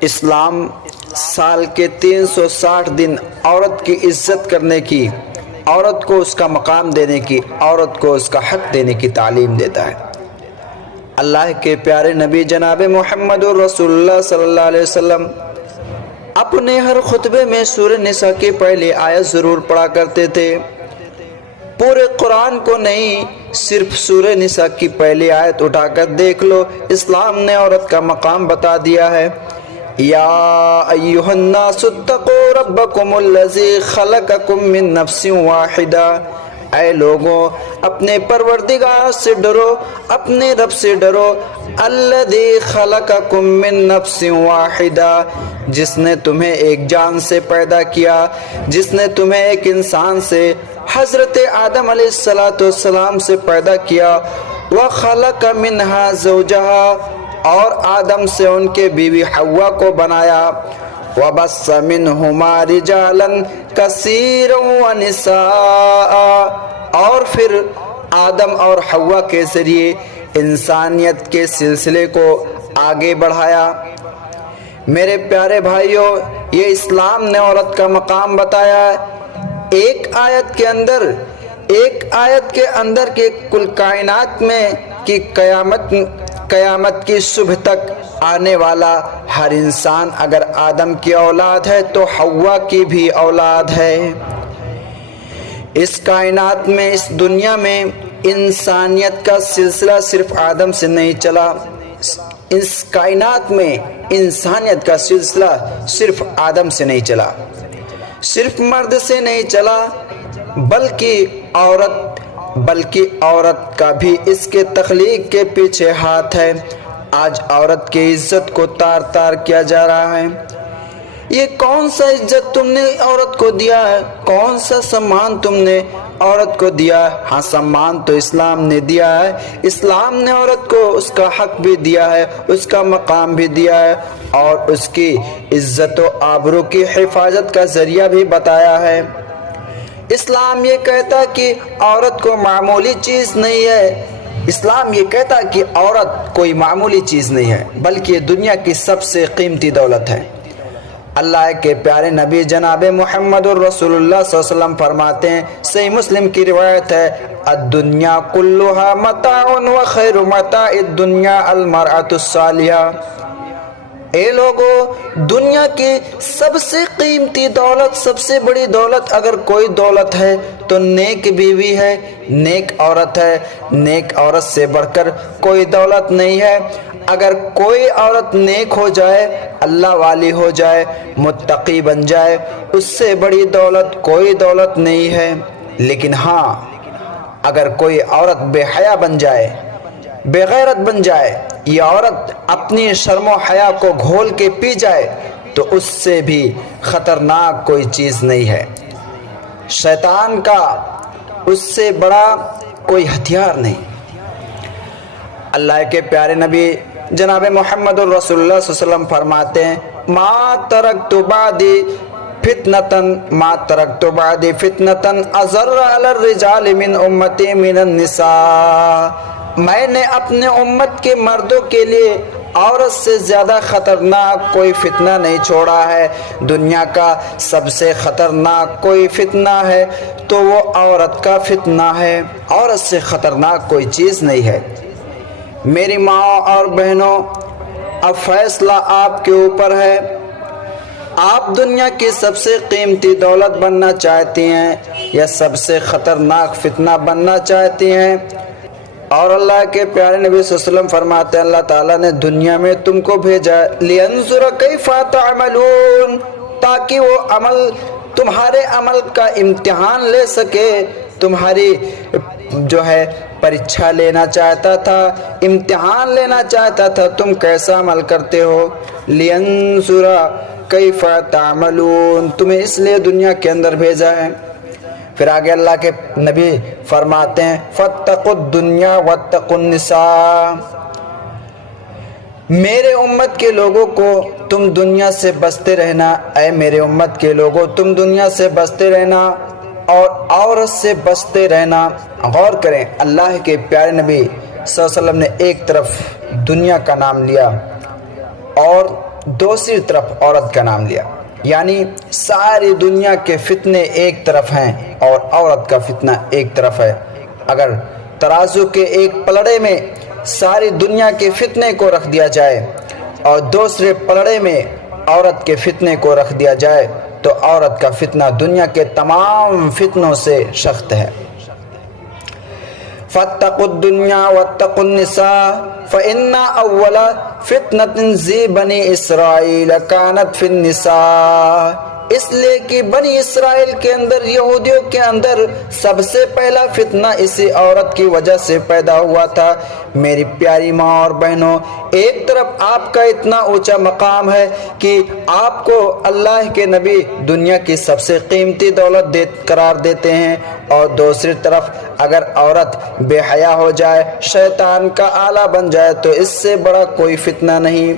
اسلام سال کے 360 دن عورت کی عزت کرنے کی، عورت کو اس کا مقام دینے کی، عورت کو اس کا حق دینے کی تعلیم دیتا ہے۔ اللہ کے پیارے نبی جناب محمد رسول اللہ صلی اللہ علیہ وسلم اپنے ہر خطبے میں سورہ نساء کی پہلی آیت ضرور پڑھا کرتے تھے۔ پورے قرآن کو نہیں، صرف سورہ نساء کی پہلی آیت اٹھا کر دیکھ لو، اسلام نے عورت کا مقام بتا دیا ہے۔ یا ایھا الناس اتقوا ربکم الذی خلقکم من نفس واحدہ، اے لوگوں اپنے پروردگار سے ڈرو، اپنے رب سے ڈرو، الذی خلقکم من نفس واحدہ، جس نے تمہیں ایک جان سے پیدا کیا، جس نے تمہیں ایک انسان سے، حضرت آدم علیہ السلام سے پیدا کیا، وخلق منہا زوجہا، اور آدم سے ان کے بیوی حوا کو بنایا، وبث منہما رجالا کثیرا ونساء، اور پھر آدم اور حوا کے ذریعے انسانیت کے سلسلے کو آگے بڑھایا۔ میرے پیارے بھائیوں، یہ اسلام نے عورت کا مقام بتایا ہے۔ ایک آیت کے اندر کہ کل کائنات میں کہ قیامت کی صبح تک آنے والا ہر انسان اگر آدم کی اولاد ہے تو حوا کی بھی اولاد ہے۔ اس کائنات میں، اس دنیا میں انسانیت کا سلسلہ صرف آدم سے نہیں چلا، اس کائنات میں انسانیت کا سلسلہ صرف آدم سے نہیں چلا، صرف مرد سے نہیں چلا، بلکہ عورت کا بھی اس کے تخلیق کے پیچھے ہاتھ ہے۔ آج عورت کی عزت کو تار تار کیا جا رہا ہے۔ یہ کون سا عزت تم نے عورت کو دیا ہے؟ کون سا سمان تم نے عورت کو دیا ہے؟ ہاں، سمان تو اسلام نے دیا ہے۔ اسلام نے عورت کو اس کا حق بھی دیا ہے، اس کا مقام بھی دیا ہے، اور اس کی عزت و آبرو کی حفاظت کا ذریعہ بھی بتایا ہے۔ اسلام یہ کہتا کہ عورت کو معمولی چیز نہیں ہے، اسلام یہ کہتا کہ عورت کوئی معمولی چیز نہیں ہے، بلکہ یہ دنیا کی سب سے قیمتی دولت ہے۔ اللہ کے پیارے نبی جناب محمد رسول اللہ صلی اللہ علیہ وسلم فرماتے ہیں، صحیح مسلم کی روایت ہے، الدنیا کلها متاع وخیر متاع الدنیا المرأة الصالحہ۔ اے لوگو، دنیا کی سب سے قیمتی دولت، سب سے بڑی دولت اگر کوئی دولت ہے تو نیک بیوی ہے، نیک عورت ہے۔ نیک عورت سے بڑھ کر کوئی دولت نہیں ہے۔ اگر کوئی عورت نیک ہو جائے، اللہ والی ہو جائے، متقی بن جائے، اس سے بڑی دولت کوئی دولت نہیں ہے۔ لیکن ہاں، اگر کوئی عورت بے حیا بن جائے، بے غیرت بن جائے، یہ عورت اپنی شرم و حیا کو گھول کے پی جائے تو اس سے بھی خطرناک کوئی چیز نہیں ہے۔ شیطان کا اس سے بڑا کوئی ہتھیار نہیں۔ اللہ کے پیارے نبی جناب محمد رسول اللہ صلی اللہ علیہ وسلم فرماتے ہیں، ما ترکت بعدی فتنة اضر علی الرجال من امتی من النساء، میں نے اپنے امت کے مردوں کے لیے عورت سے زیادہ خطرناک کوئی فتنہ نہیں چھوڑا ہے۔ دنیا کا سب سے خطرناک کوئی فتنہ ہے تو وہ عورت کا فتنہ ہے۔ عورت سے خطرناک کوئی چیز نہیں ہے۔ میری ماں اور بہنوں، اب فیصلہ آپ کے اوپر ہے۔ آپ دنیا کی سب سے قیمتی دولت بننا چاہتی ہیں یا سب سے خطرناک فتنہ بننا چاہتی ہیں؟ اور اللہ کے پیارے نبی صلی اللہ علیہ وسلم فرماتے ہیں، اللہ تعالیٰ نے دنیا میں تم کو بھیجا لِيَنْظُرَ كَيْفَ تَعْمَلُونَ، تاکہ وہ تمہارے عمل کا امتحان لے سکے، تمہاری پریچھا لینا چاہتا تھا، امتحان لینا چاہتا تھا، تم کیسا عمل کرتے ہو۔ لِيَنْظُرَ كَيْفَ تَعْمَلُونَ، تمہیں اس لیے دنیا کے اندر بھیجا ہے۔ پھر آگے اللہ کے نبی فرماتے ہیں، فَاتَّقُوا الدُّنْيَا وَاتَّقُوا النِّسَاءَ، میرے امت کے لوگوں کو تم دنیا سے بچتے رہنا، اے میرے امت کے لوگوں تم دنیا سے بچتے رہنا اور عورت سے بچتے رہنا۔ غور کریں، اللہ کے پیارے نبی صلی اللہ علیہ وسلم نے ایک طرف دنیا کا نام لیا اور دوسری طرف عورت کا نام لیا، یعنی ساری دنیا کے فتنے ایک طرف ہیں اور عورت کا فتنہ ایک طرف ہے۔ اگر ترازو کے ایک پلڑے میں ساری دنیا کے فتنے کو رکھ دیا جائے اور دوسرے پلڑے میں عورت کے فتنے کو رکھ دیا جائے تو عورت کا فتنہ دنیا کے تمام فتنوں سے سخت ہے۔ فاتقوا الدنیا واتقوا النساء فإن أول فتنة ذی بنی اسرائیل كانت فی النساء، اس لیے کہ بنی اسرائیل کے اندر، یہودیوں کے اندر سب سے پہلا فتنہ اسی عورت کی وجہ سے پیدا ہوا تھا۔ میری پیاری ماں اور بہنوں، ایک طرف آپ کا اتنا اونچا مقام ہے کہ آپ کو اللہ کے نبی دنیا کی سب سے قیمتی دولت قرار دیتے ہیں، اور دوسری طرف اگر عورت بے حیا ہو جائے، شیطان کا آلہ بن جائے تو اس سے بڑا کوئی فتنہ نہیں۔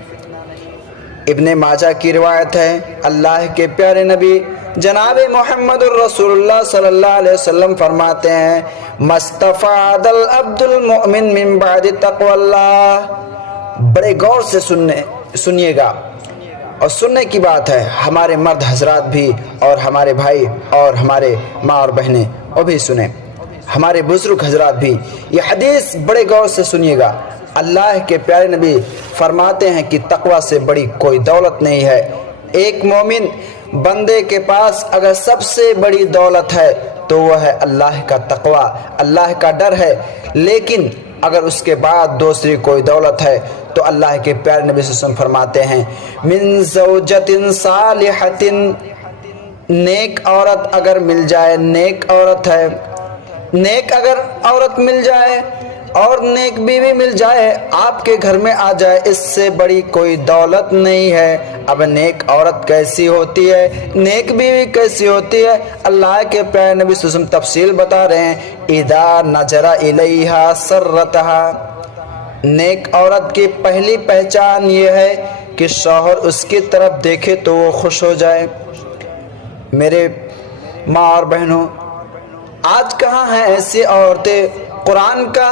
ابن ماجہ کی روایت ہے، اللہ کے پیارے نبی جناب محمد الرسول اللہ صلی اللہ علیہ وسلم فرماتے ہیں، مستفاد العبد المؤمن من بعد تقوی اللہ۔ بڑے غور سے سنیے گا، اور سننے کی بات ہے، ہمارے مرد حضرات بھی اور ہمارے بھائی اور ہمارے ماں اور بہنیں وہ بھی سنیں، ہمارے بزرگ حضرات بھی یہ حدیث بڑے غور سے سنیے گا۔ اللہ کے پیارے نبی فرماتے ہیں کہ تقوی سے بڑی کوئی دولت نہیں ہے۔ ایک مومن بندے کے پاس اگر سب سے بڑی دولت ہے تو وہ ہے اللہ کا تقوی، اللہ کا ڈر ہے، لیکن اگر اس کے بعد دوسری کوئی دولت ہے تو اللہ کے پیارے نبی صلی اللہ علیہ وسلم فرماتے ہیں، من زوجۃ صالحۃ، نیک عورت اگر مل جائے، نیک عورت ہے، نیک اگر عورت مل جائے اور نیک بیوی مل جائے، آپ کے گھر میں آ جائے، اس سے بڑی کوئی دولت نہیں ہے۔ اب نیک عورت کیسی ہوتی ہے، نیک بیوی کیسی ہوتی ہے، اللہ کے پیارے نبی صلی اللہ علیہ وسلم تفصیل بتا رہے ہیں، اذا نظر الیہا سرتہا، نیک عورت کی پہلی پہچان یہ ہے کہ شوہر اس کی طرف دیکھے تو وہ خوش ہو جائے۔ میرے ماں اور بہنوں، آج کہاں ہیں ایسی عورتیں؟ قرآن کا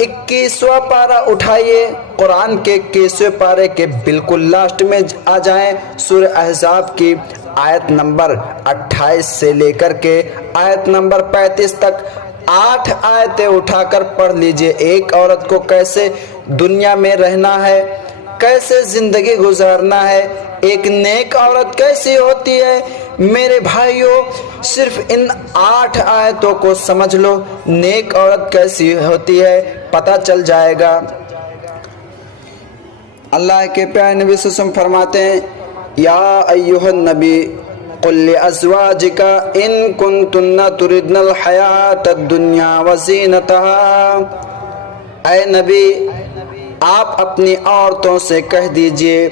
21واں پارہ اٹھائیے، قرآن کے 21ویں پارے کے بالکل لاسٹ میں آ جائیں، سورہ احزاب کی آیت نمبر 28 سے لے کر کے آیت نمبر 35 تک 8 آیتیں اٹھا کر پڑھ لیجئے۔ ایک عورت کو کیسے دنیا میں رہنا ہے، کیسے زندگی گزارنا ہے، ایک نیک عورت کیسی ہوتی ہے۔ میرے بھائیوں، صرف ان 8 آیتوں کو سمجھ لو، نیک عورت کیسی ہوتی ہے پتہ چل جائے گا۔ اللہ کے پیارے نبی صلی اللہ علیہ وسلم فرماتے ہیں، یا ایھا النبی قل لازواجک ان کنتن تردن الحیات الدنیا وزینتہا، اے نبی آپ اپنی عورتوں سے کہہ دیجئے،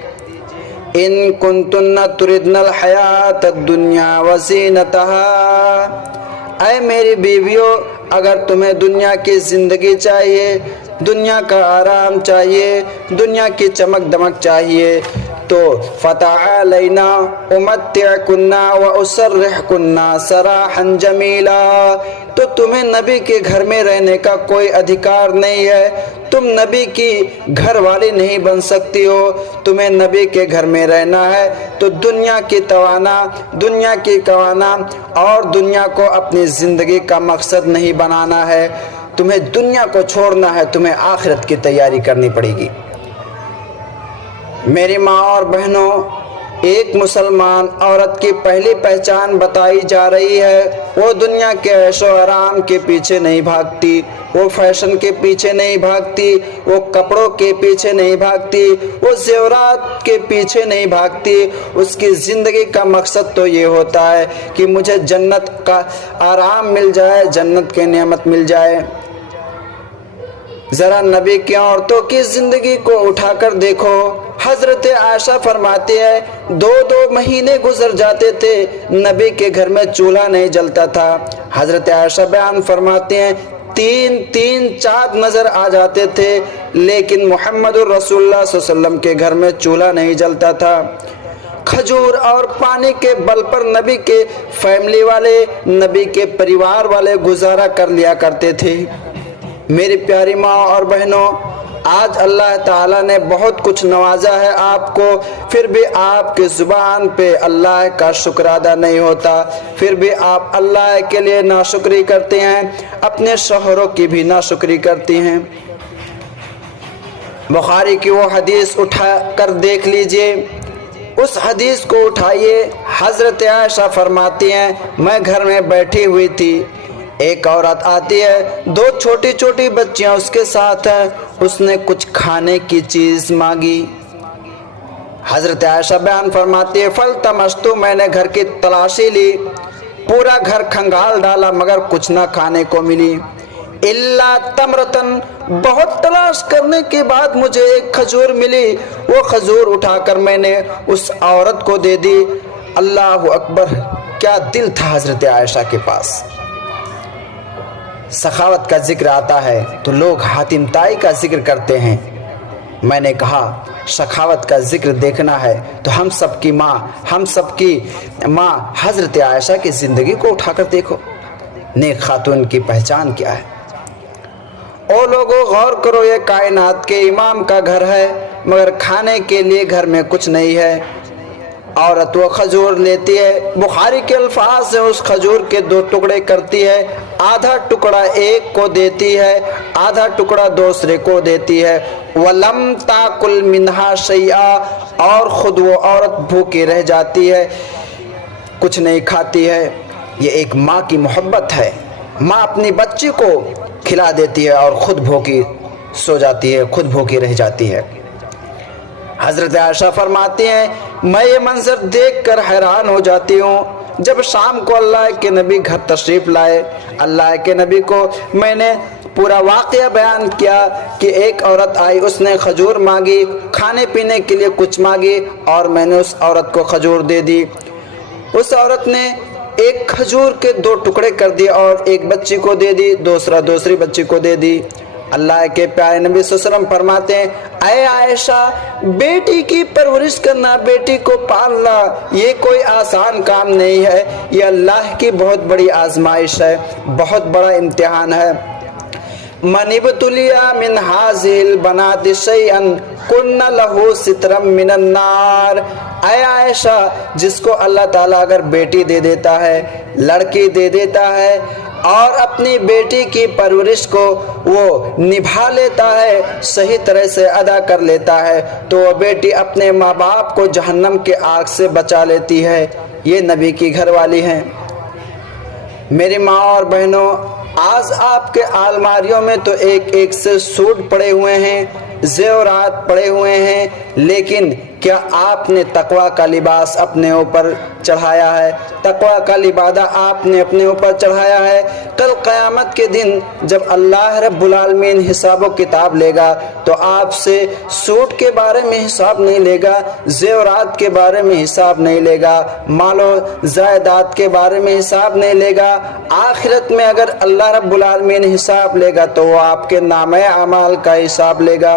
ان کنتن تردن الحیات الدنیا وزینتہا، اے میری بیویوں اگر تمہیں دنیا کی زندگی چاہیے، دنیا کا آرام چاہیے، دنیا کی چمک دمک چاہیے تو فتعالینا امتعکن واسرحکن سراحا جمیلا، تو تمہیں نبی کے گھر میں رہنے کا کوئی ادھیکار نہیں ہے، تم نبی کی گھر والی نہیں بن سکتی ہو۔ تمہیں نبی کے گھر میں رہنا ہے تو دنیا کی کوانا اور دنیا کو اپنی زندگی کا مقصد نہیں بنانا ہے، تمہیں دنیا کو چھوڑنا ہے، تمہیں آخرت کی تیاری کرنی پڑے گی۔ میری ماں اور بہنوں، ایک مسلمان عورت کی پہلی پہچان بتائی جا رہی ہے، وہ دنیا کے عیش و آرام کے پیچھے نہیں بھاگتی، وہ فیشن کے پیچھے نہیں بھاگتی، وہ کپڑوں کے پیچھے نہیں بھاگتی، وہ زیورات کے پیچھے نہیں بھاگتی۔ اس کی زندگی کا مقصد تو یہ ہوتا ہے کہ مجھے جنت کا آرام مل جائے، جنت کی نعمت مل جائے۔ ذرا نبی کی عورتوں کی زندگی کو اٹھا کر دیکھو، حضرت عائشہ فرماتی ہے 2 مہینے گزر جاتے تھے، نبی کے گھر میں چولہا نہیں جلتا تھا۔ حضرت عائشہ بیان فرماتی ہیں 3 چاند نظر آ جاتے تھے، لیکن محمد الرسول اللہ صلی اللہ علیہ وسلم کے گھر میں چولہا نہیں جلتا تھا۔ کھجور اور پانی کے بل پر نبی کے فیملی والے، نبی کے پریوار والے گزارا کر لیا کرتے تھے۔ میری پیاری ماں اور بہنوں، آج اللہ تعالیٰ نے بہت کچھ نوازا ہے آپ کو، پھر بھی آپ کی زبان پہ اللہ کا شکر ادا نہیں ہوتا، پھر بھی آپ اللہ کے لیے ناشکری کرتے ہیں، اپنے شوہروں کی بھی ناشکری کرتی ہیں۔ بخاری کی وہ حدیث اٹھا کر دیکھ لیجئے، اس حدیث کو اٹھائیے۔ حضرت عائشہ فرماتی ہیں میں گھر میں بیٹھی ہوئی تھی، ایک عورت آتی ہے، دو چھوٹی چھوٹی بچیاں اس کے ساتھ ہیں، اس نے کچھ کھانے کی چیز مانگی۔ حضرت عائشہ بیان فرماتی ہے فلتمستو، میں نے گھر کی تلاشی لی، پورا گھر کھنگال ڈالا مگر کچھ نہ کھانے کو ملی، الا تمرتن، بہت تلاش کرنے کے بعد مجھے ایک کھجور ملی، وہ کھجور اٹھا کر میں نے اس عورت کو دے دی۔ اللہ اکبر، کیا دل تھا حضرت عائشہ کے پاس۔ سخاوت کا ذکر آتا ہے تو لوگ حاتم طائی کا ذکر کرتے ہیں، میں نے کہا سخاوت کا ذکر دیکھنا ہے تو ہم سب کی ماں حضرت عائشہ کی زندگی کو اٹھا کر دیکھو، نیک خاتون کی پہچان کیا ہے۔ او لوگوں غور کرو، یہ کائنات کے امام کا گھر ہے مگر کھانے کے لیے گھر میں کچھ نہیں ہے۔ عورت وہ کھجور لیتی ہے، بخاری کے الفاظ سے اس کھجور کے دو ٹکڑے کرتی ہے، آدھا ٹکڑا ایک کو دیتی ہے، آدھا ٹکڑا دوسرے کو دیتی ہے، وَلَمْ تَأْكُلْ مِنْهَا شَيْئًا، اور خود وہ عورت بھوکی رہ جاتی ہے، کچھ نہیں کھاتی ہے۔ یہ ایک ماں کی محبت ہے، ماں اپنی بچی کو کھلا دیتی ہے اور خود بھوکی سو جاتی ہے، خود بھوکی رہ جاتی ہے۔ حضرت عائشہ فرماتی ہیں میں یہ منظر دیکھ کر حیران ہو جاتی ہوں۔ جب شام کو اللہ کے نبی گھر تشریف لائے، اللہ کے نبی کو میں نے پورا واقعہ بیان کیا کہ ایک عورت آئی، اس نے کھجور مانگی، کھانے پینے کے لیے کچھ مانگی اور میں نے اس عورت کو کھجور دے دی۔ اس عورت نے ایک کھجور کے دو ٹکڑے کر دیے اور ایک بچی کو دے دی، دوسری بچی کو دے دی۔ اللہ کے پیارے نبی صلی اللہ علیہ وسلم فرماتے ہیں اے عائشہ، بیٹی کی پرورش کرنا، بیٹی کو پالنا یہ کوئی آسان کام نہیں ہے، یہ اللہ کی بہت بڑی آزمائش ہے، بہت بڑا امتحان ہے۔ من ابتلیا من هذه البنات شيئا كن له سترا من النار، اے عائشہ جس کو اللہ تعالیٰ اگر بیٹی دے دیتا ہے، لڑکی دے دیتا ہے اور اپنی بیٹی کی پرورش کو وہ نبھا لیتا ہے، صحیح طرح سے ادا کر لیتا ہے، تو وہ بیٹی اپنے ماں باپ کو جہنم کے آگ سے بچا لیتی ہے۔ یہ نبی کی گھر والی ہیں۔ میری ماں اور بہنوں، آج آپ کے الماریوں میں تو ایک ایک سے سوٹ پڑے ہوئے ہیں، زیورات پڑے ہوئے ہیں، لیکن کیا آپ نے تقوی کا لباس اپنے اوپر چڑھایا ہے؟ تقوی کا لبادہ آپ نے اپنے اوپر چڑھایا ہے؟ کل قیامت کے دن جب اللہ رب العالمین حساب و کتاب لے گا تو آپ سے سوٹ کے بارے میں حساب نہیں لے گا، زیورات کے بارے میں حساب نہیں لے گا، مال و جائیداد کے بارے میں حساب نہیں لے گا۔ آخرت میں اگر اللہ رب العالمین حساب لے گا تو وہ آپ کے نامہ اعمال کا حساب لے گا۔